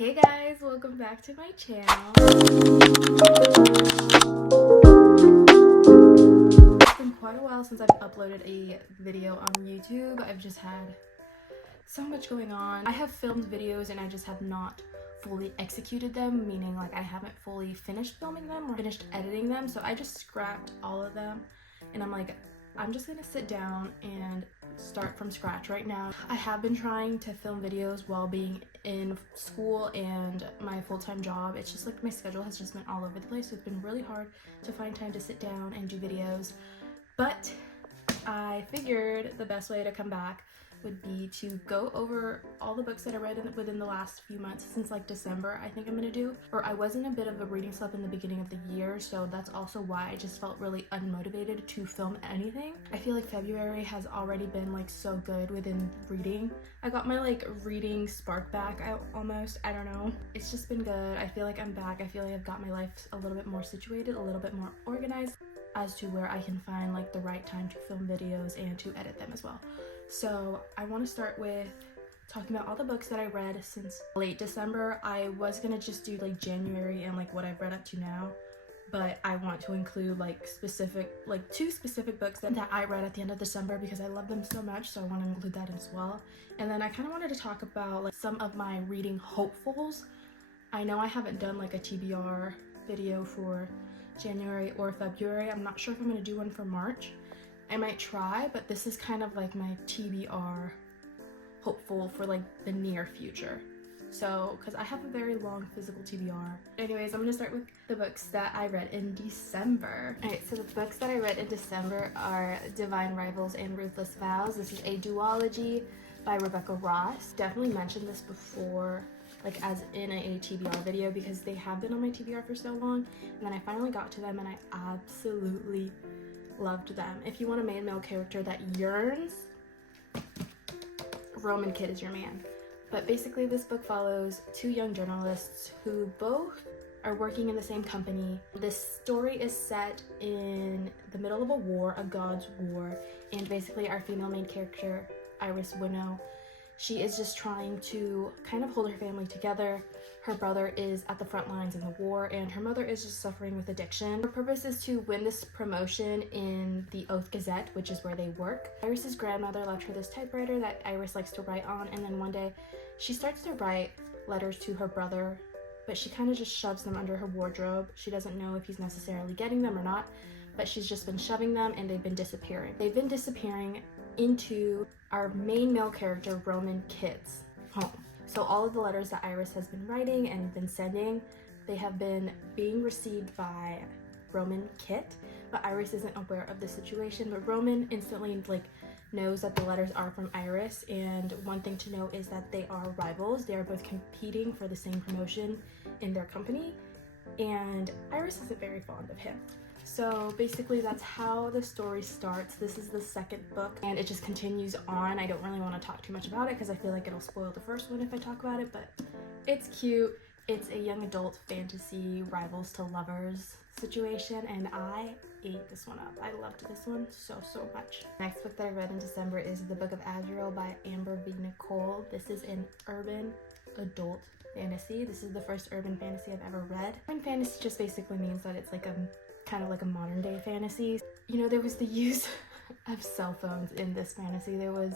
Hey guys, welcome back to my channel. It's been quite a while since I've uploaded a video on YouTube. I've just had so much going on. I have filmed videos and I just have not fully executed them, meaning like I haven't fully finished filming them or finished editing them. So I just scrapped all of them and I'm like, I'm just gonna sit down and start from scratch right now. I have been trying to film videos while being in school and my full-time job. It's just like my schedule has just been all over the place, so it's been really hard to find time to sit down and do videos. But I figured the best way to come back would be to go over all the books that I read within the last few months, since like December I think I'm gonna do. Or I was in a bit of a reading slump in the beginning of the year, so that's also why I just felt really unmotivated to film anything. I feel like February has already been like so good within reading. I got my like reading spark back almost, I don't know. It's just been good. I feel like I'm back. I feel like I've got my life a little bit more situated, a little bit more organized as to where I can find like the right time to film videos and to edit them as well. So I want to start with talking about all the books that I read since late December. I was gonna just do like January and like what I've read up to now, but I want to include like two specific books that I read at the end of December because I love them so much, so I want to include that as well. And then I kind of wanted to talk about like some of my reading hopefuls. I know I haven't done like a TBR video for January or February. I'm not sure if I'm gonna do one for March. I might try, but this is kind of like my TBR hopeful for like the near future. So, because I have a very long physical TBR. Anyways, I'm gonna start with the books that I read in December. Alright, so the books that I read in December are Divine Rivals and Ruthless Vows. This is a duology by Rebecca Ross. Definitely mentioned this before, like as in a TBR video, because they have been on my TBR for so long, and then I finally got to them and I absolutely loved them. If you want a main male character that yearns, Roman Kid is your man. But basically this book follows two young journalists who both are working in the same company. This story is set in the middle of a war, a god's war, and basically our female main character, Iris Winnow, she is just trying to kind of hold her family together. Her brother is at the front lines in the war, and her mother is just suffering with addiction. Her purpose is to win this promotion in the Oath Gazette, which is where they work. Iris's grandmother left her this typewriter that Iris likes to write on, and then one day she starts to write letters to her brother, but she kind of just shoves them under her wardrobe. She doesn't know if he's necessarily getting them or not, but she's just been shoving them and they've been disappearing. They've been disappearing into our main male character, Roman Kid's home. So all of the letters that Iris has been writing and been sending, they have been being received by Roman Kit, but Iris isn't aware of the situation. But Roman instantly like knows that the letters are from Iris, and one thing to know is that they are rivals. They are both competing for the same promotion in their company, and Iris isn't very fond of him. So basically that's how the story starts. This is the second book and it just continues on. I don't really want to talk too much about it because I feel like it'll spoil the first one if I talk about it, but it's cute. It's a young adult fantasy rivals to lovers situation, and I ate this one up. I loved this one so much. Next book that I read in December is The Book of Azrael by Amber V. Nicole. This is an urban adult fantasy. This is the first urban fantasy I've ever read. Urban fantasy just basically means that it's like a kind of like a modern day fantasy. You know, there was the use of cell phones in this fantasy. There was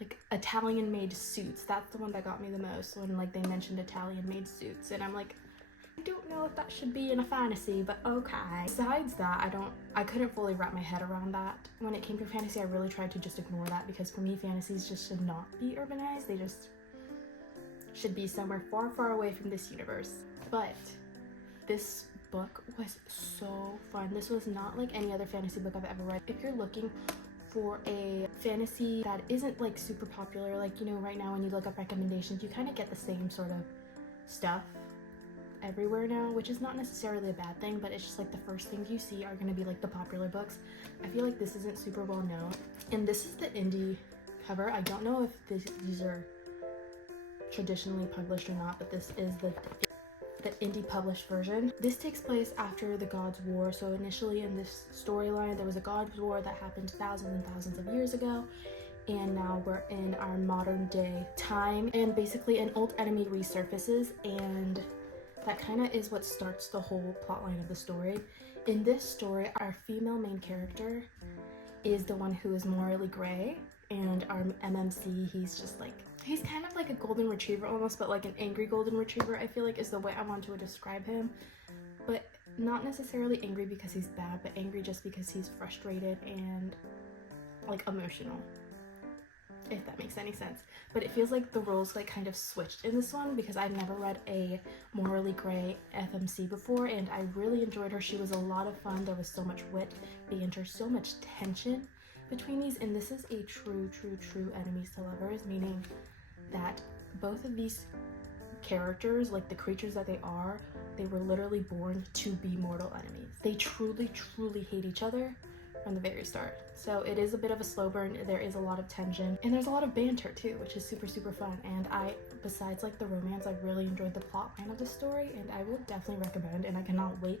like Italian made suits. That's the one that got me the most, when like they mentioned Italian made suits, and I'm like, I don't know if that should be in a fantasy, but okay. Besides that, I couldn't fully wrap my head around that. When it came to fantasy, I really tried to just ignore that, because for me fantasies just should not be urbanized. They just should be somewhere far away from this universe. But this book was so fun. This was not like any other fantasy book I've ever read. If you're looking for a fantasy that isn't like super popular, like, you know, right now when you look up recommendations, you kind of get the same sort of stuff everywhere now, which is not necessarily a bad thing, but it's just like the first things you see are going to be like the popular books. I feel like this isn't super well known, and this is the indie cover. I don't know if these are traditionally published or not, but this is the indie published version. This takes place after the God's War. So initially in this storyline, there was a God's War that happened thousands and thousands of years ago, and now we're in our modern day time, and basically an old enemy resurfaces, and that kind of is what starts the whole plotline of the story. In this story, our female main character is the one who is morally gray, and our MMC, he's just like, he's kind of like a golden retriever almost, but like an angry golden retriever, I feel like is the way I want to describe him. But not necessarily angry because he's bad, but angry just because he's frustrated and like emotional, if that makes any sense. But it feels like the roles like kind of switched in this one, because I've never read a morally gray FMC before, and I really enjoyed her. She was a lot of fun. There was so much wit, banter, so much tension between these, and this is a true enemies to lovers, meaning that both of these characters, like the creatures that they are, they were literally born to be mortal enemies. They truly hate each other from the very start. So it is a bit of a slow burn. There is a lot of tension, and there's a lot of banter too, which is super fun. And besides like the romance, I really enjoyed the plot line of the story, and I will definitely recommend, and I cannot wait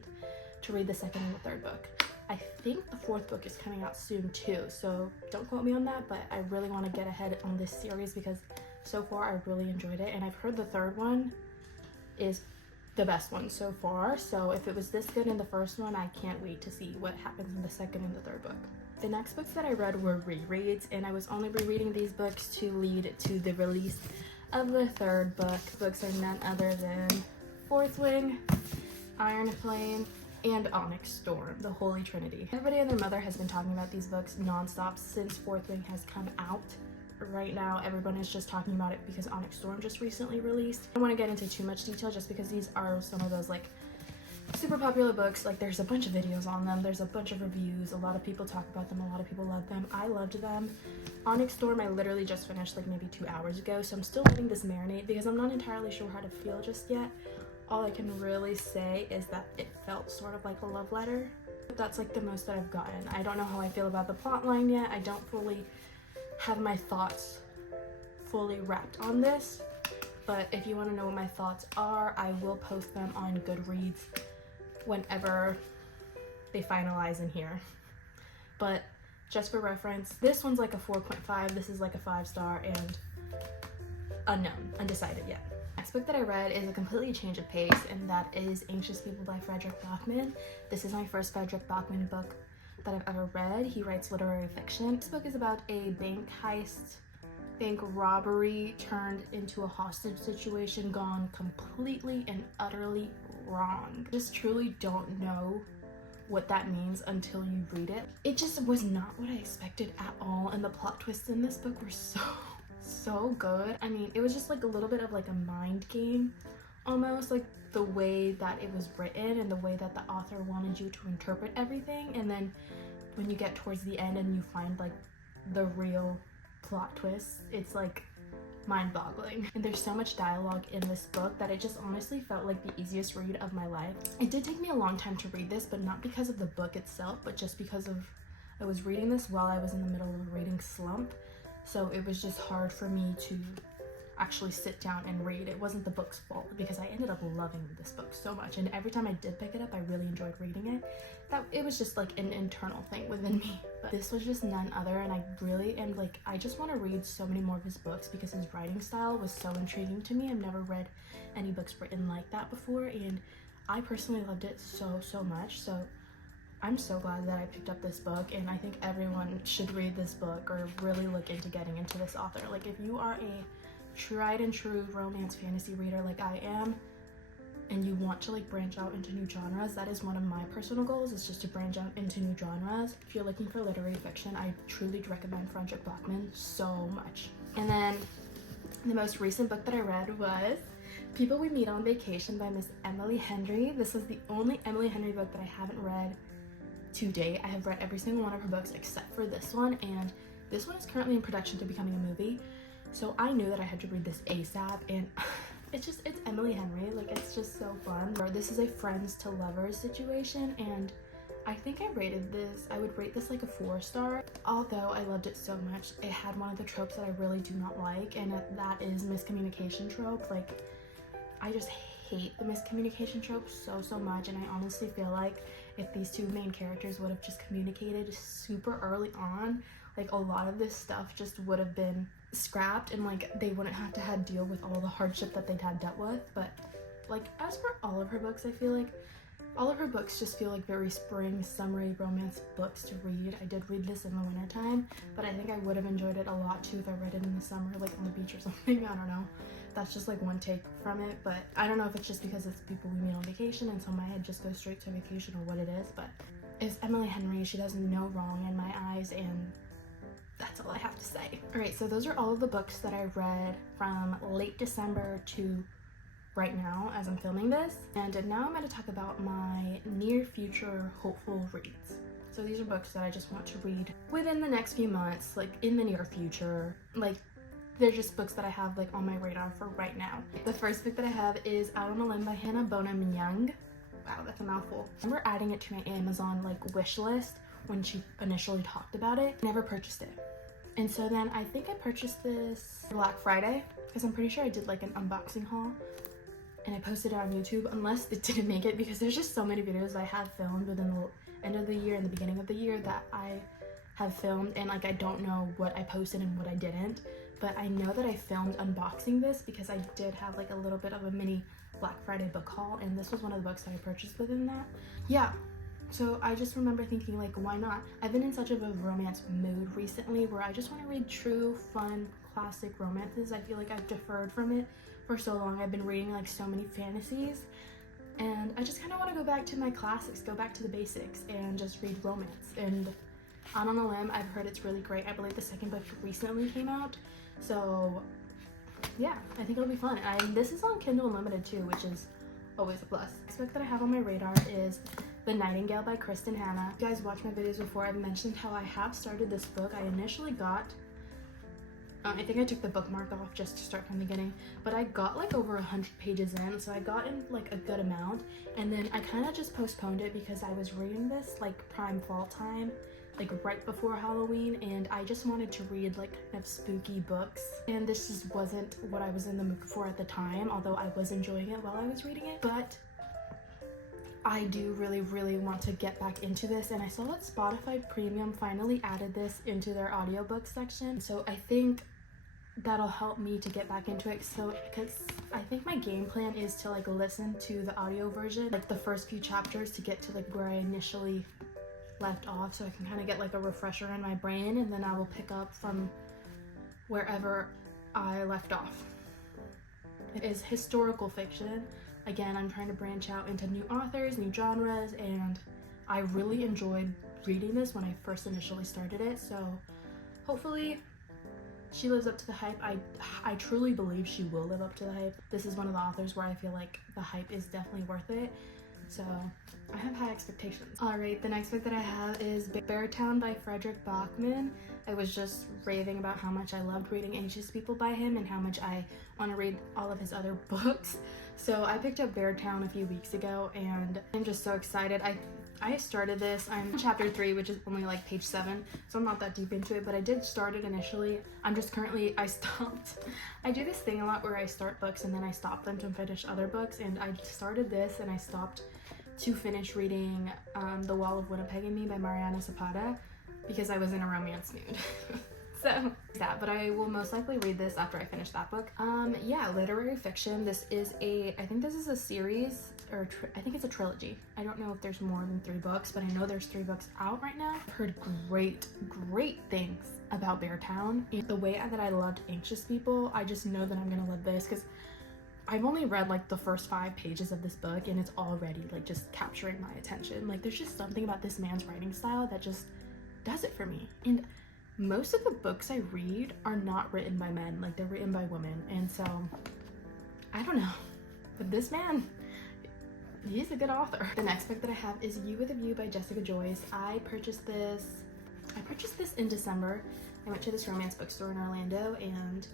to read the second and the third book. I think the fourth book is coming out soon too, so don't quote me on that, but I really want to get ahead on this series because so far I really enjoyed it, and I've heard the third one is the best one so far. So if it was this good in the first one, I can't wait to see what happens in the second and the third book. The next books that I read were rereads, and I was only rereading these books to lead to the release of the third book. Books are none other than Fourth Wing, Iron Flame, and Onyx Storm, the Holy Trinity. Everybody and their mother has been talking about these books nonstop since Fourth Wing has come out. Right now, everyone is just talking about it because Onyx Storm just recently released. I don't want to get into too much detail just because these are some of those like super popular books. Like there's a bunch of videos on them, there's a bunch of reviews, a lot of people talk about them, a lot of people love them. I loved them. Onyx Storm I literally just finished like maybe 2 hours ago, so I'm still letting this marinate because I'm not entirely sure how to feel just yet. All I can really say is that it felt sort of like a love letter. That's like the most that I've gotten. I don't know how I feel about the plot line yet. I don't fully have my thoughts fully wrapped on this, but if you want to know what my thoughts are, I will post them on Goodreads whenever they finalize in here. But just for reference, this one's like a 4.5, this is like a 5-star, and unknown, undecided yet. Next book that I read is a completely change of pace, and that is Anxious People by Frederick Bachman. This is my first Frederick Bachman book that I've ever read. He writes literary fiction. This book is about a bank heist, bank robbery turned into a hostage situation gone completely and utterly wrong. Just truly don't know what that means until you read it. It just was not what I expected at all, and the plot twists in this book were so good. I mean, it was just like a little bit of like a mind game almost, like the way that it was written and the way that the author wanted you to interpret everything, and then when you get towards the end and you find like the real plot twist, it's like mind-boggling. And there's so much dialogue in this book that it just honestly felt like the easiest read of my life. It did take me a long time to read this, but not because of the book itself, but just because of I was reading this while I was in the middle of a reading slump, so it was just hard for me to actually sit down and read. It wasn't the book's fault because I ended up loving this book so much, and every time I did pick it up I really enjoyed reading it. That it was just like an internal thing within me. But this was just none other, and I really am like, I just want to read so many more of his books because his writing style was so intriguing to me. I've never read any books written like that before, and I personally loved it so much. So I'm so glad that I picked up this book, and I think everyone should read this book or really look into getting into this author. Like if you are a tried and true romance fantasy reader like I am, and you want to like branch out into new genres, that is one of my personal goals, is just to branch out into new genres. If you're looking for literary fiction, I truly recommend Frederick Bachman so much. And then the most recent book that I read was People We Meet on Vacation by Miss Emily Henry. This was the only Emily Henry book that I haven't read to date. I have read every single one of her books except for this one, and this one is currently in production to becoming a movie. So I knew that I had to read this ASAP, and it's Emily Henry, like it's just so fun. This is a friends to lovers situation, and I think I would rate this like a 4-star. Although I loved it so much, it had one of the tropes that I really do not like, and that is miscommunication trope. Like I just hate the miscommunication trope so much, and I honestly feel like if these two main characters would have just communicated super early on like a lot of this stuff just would have been scrapped and like they wouldn't have to have deal with all the hardship that they'd had dealt with. But like as for all of her books, I feel like all of her books just feel like very spring summery romance books to read. I did read this in the winter time, but I think I would have enjoyed it a lot too if I read it in the summer, like on the beach or something. I don't know. That's just like one take from it, but I don't know if it's just because it's people we meet on vacation and so my head just goes straight to vacation or what it is, but it's Emily Henry. She does no wrong in my eyes, and that's all I have to say. All right, so those are all of the books that I read from late December to right now as I'm filming this. And now I'm going to talk about my near future hopeful reads. So these are books that I just want to read within the next few months, like in the near future. Like they're just books that I have like on my radar for right now. The first book that I have is Out on a Limb by Hannah Bonham Young. Wow, that's a mouthful. I remember adding it to my Amazon like wish list when she initially talked about it. Never purchased it. And so then I think I purchased this Black Friday because I'm pretty sure I did like an unboxing haul and I posted it on YouTube, unless it didn't make it, because there's just so many videos I have filmed within the end of the year and the beginning of the year that I have filmed, and like I don't know what I posted and what I didn't, but I know that I filmed unboxing this because I did have like a little bit of a mini Black Friday book haul, and this was one of the books that I purchased within that. Yeah, so I just remember thinking like, why not? I've been in such of a romance mood recently where I just want to read true, fun, classic romances. I feel like I've deferred from it for so long. I've been reading like so many fantasies, and I just kind of want to go back to my classics, go back to the basics, and just read romance. And Out on a Limb, I've heard it's really great. I believe the second book recently came out, so yeah, I think it'll be fun. And this is on Kindle Unlimited too, which is always a plus. The next book that I have on my radar is The Nightingale by Kristen Hanna. If you guys watched my videos before, I've mentioned how I have started this book. I initially got I think I took the bookmark off just to start from the beginning, but I got like over 100 pages in, so I got in like a good amount, and then I kind of just postponed it because I was reading this like prime fall time, like right before Halloween, and I just wanted to read like kind of spooky books, and this just wasn't what I was in the mood for at the time, although I was enjoying it while I was reading it. But I do really want to get back into this, and I saw that Spotify Premium finally added this into their audiobook section, so I think that'll help me to get back into it. So because I think my game plan is to like listen to the audio version, like the first few chapters, to get to like where I initially left off, so I can kind of get like a refresher in my brain, and then I will pick up from wherever I left off. It is historical fiction. Again, I'm trying to branch out into new authors, new genres, and I really enjoyed reading this when I first initially started it, so hopefully she lives up to the hype. I truly believe she will live up to the hype. This is one of the authors where I feel like the hype is definitely worth it, so I have high expectations. Alright, the next book that I have is Beartown by Frederick Bachman. I was just raving about how much I loved reading Anxious People by him and how much I want to read all of his other books. So I picked up Beartown a few weeks ago, and I'm just so excited. I started this. I'm in chapter 3, which is only like page 7, so I'm not that deep into it, but I did start it initially. I stopped. I do this thing a lot where I start books and then I stop them to finish other books, and I started this and I stopped to finish reading The Wall of Winnipeg and Me by Mariana Zapata because I was in a romance mood. So that, but I will most likely read this after I finish that book. Yeah, literary fiction. This is I think this is a series, or I think it's a trilogy. I don't know if there's more than 3 books, but I know there's 3 books out right now. I've heard great things about Beartown. And the way that I loved Anxious People, I just know that I'm gonna love this because I've only read like the first 5 pages of this book, and it's already like just capturing my attention. Like there's just something about this man's writing style that just does it for me. And most of the books I read are not written by men, like they're written by women, and so I don't know, but this man, he's a good author. The next book that I have is You with a View by Jessica Joyce. I purchased this in December. I went to this romance bookstore in Orlando, and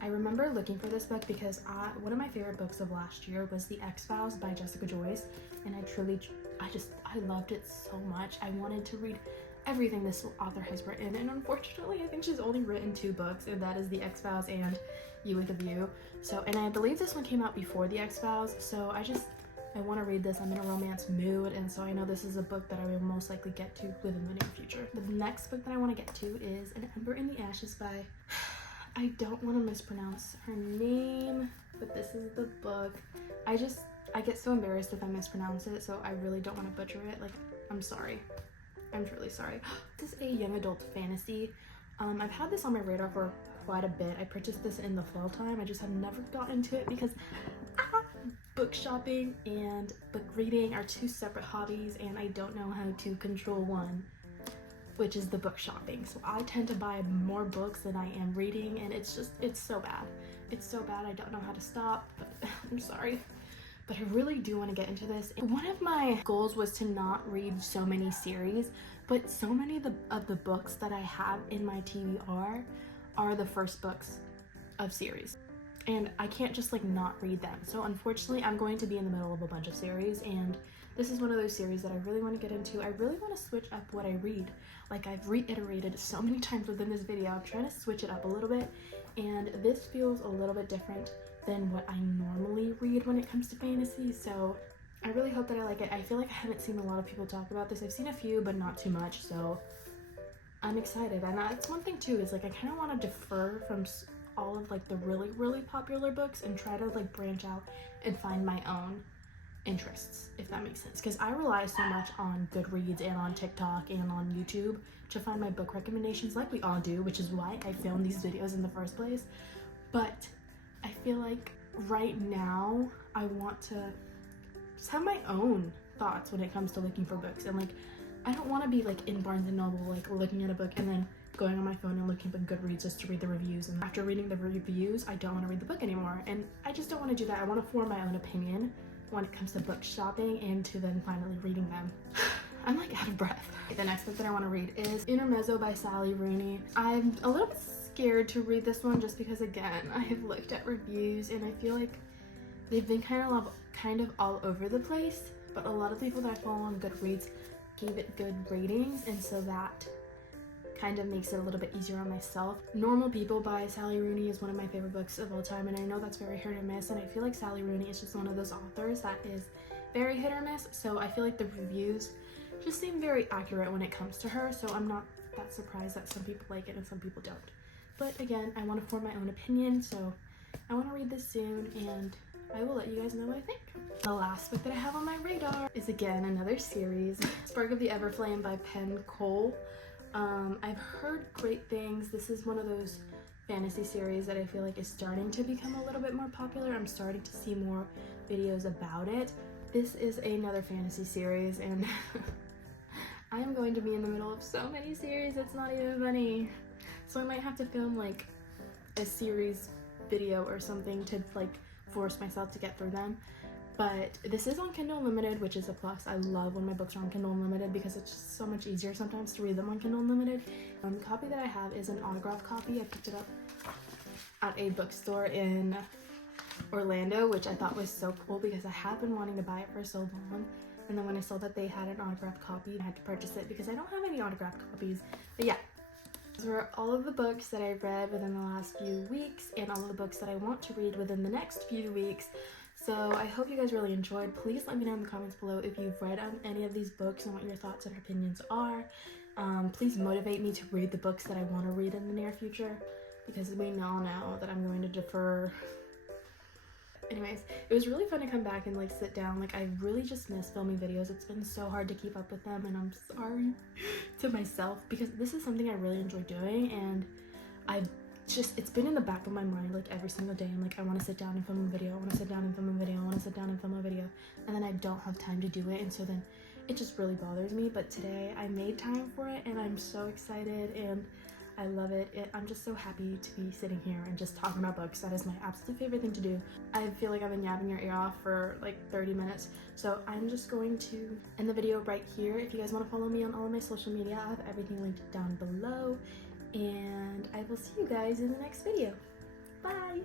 I remember looking for this book because one of my favorite books of last year was The X-Files by Jessica Joyce, and I loved it so much. I wanted to read everything this author has written, and unfortunately I think she's only written 2 books, and that is The X-Files and You with a View. So, and I believe this one came out before The X-Files, so I want to read this. I'm in a romance mood, and so I know this is a book that I will most likely get to within the near future. The next book that I want to get to is An Ember in the Ashes by, I don't want to mispronounce her name, but this is the book. I get so embarrassed if I mispronounce it, so I really don't want to butcher it. Like, I'm sorry. I'm truly sorry. This is a young adult fantasy. I've had this on my radar for quite a bit. I purchased this in the fall time. I just have never gotten to it because book shopping and book reading are two separate hobbies, and I don't know how to control one, which is the book shopping. So I tend to buy more books than I am reading, and it's so bad. It's so bad. I don't know how to stop, but I'm sorry. But I really do want to get into this. One of my goals was to not read so many series, but so many of the books that I have in my TBR are the first books of series. And I can't just like not read them. So unfortunately, I'm going to be in the middle of a bunch of series, and this is one of those series that I really want to get into. I really want to switch up what I read. Like I've reiterated so many times within this video, I'm trying to switch it up a little bit, and this feels a little bit different than what I normally read when it comes to fantasy. So I really hope that I like it. I feel like I haven't seen a lot of people talk about this. I've seen a few, but not too much. So I'm excited. And that's one thing too, is like I kind of want to defer from all of like the really popular books and try to like branch out and find my own interests, if that makes sense, because I rely so much on Goodreads and on TikTok and on YouTube to find my book recommendations, like we all do, which is why I filmed these videos in the first place. But I feel like right now I want to just have my own thoughts when it comes to looking for books, and like I don't want to be like in Barnes and Noble like looking at a book and then going on my phone and looking at Goodreads just to read the reviews, and after reading the reviews I don't want to read the book anymore, and I just don't want to do that. I want to form my own opinion when it comes to book shopping and to then finally reading them. I'm like out of breath. The next book that I want to read is Intermezzo by Sally Rooney. I'm a little bit scared to read this one just because, again, I have looked at reviews and I feel like they've been kind of all over the place, but a lot of people that I follow on Goodreads gave it good ratings, and so that kind of makes it a little bit easier on myself. Normal People by Sally Rooney is one of my favorite books of all time, and I know that's very hit or miss, and I feel like Sally Rooney is just one of those authors that is very hit or miss, so I feel like the reviews just seem very accurate when it comes to her, so I'm not that surprised that some people like it and some people don't. But again, I want to form my own opinion, so I want to read this soon, and I will let you guys know what I think. The last book that I have on my radar is again another series, Spark of the Everflame by Penn Cole. I've heard great things. This is one of those fantasy series that I feel like is starting to become a little bit more popular. I'm starting to see more videos about it. This is another fantasy series, and I am going to be in the middle of so many series, it's not even funny. So I might have to film like a series video or something to like force myself to get through them. But this is on Kindle Unlimited, which is a plus. I love when my books are on Kindle Unlimited because it's just so much easier sometimes to read them on Kindle Unlimited. The copy that I have is an autographed copy. I picked it up at a bookstore in Orlando, which I thought was so cool because I have been wanting to buy it for so long. And then when I saw that they had an autographed copy, I had to purchase it because I don't have any autographed copies. But yeah, those were all of the books that I read within the last few weeks and all of the books that I want to read within the next few weeks. So I hope you guys really enjoyed. Please let me know in the comments below if you've read any of these books and what your thoughts and opinions are. Please motivate me to read the books that I want to read in the near future, because we know now that I'm going to defer. Anyways, it was really fun to come back and like sit down. Like I really just miss filming videos. It's been so hard to keep up with them, and I'm sorry to myself because this is something I really enjoy doing, and it's been in the back of my mind like every single day. I'm like, I want to sit down and film a video, I want to sit down and film a video, I want to sit down and film a video, and then I don't have time to do it, and so then it just really bothers me. But today I made time for it, and I'm so excited, and I love it. I'm just so happy to be sitting here and just talking about books. That is my absolute favorite thing to do. I feel like I've been yapping your ear off for like 30 minutes, so I'm just going to end the video right here. If you guys want to follow me on all of my social media, I have everything linked down below, and I will see you guys in the next video. Bye!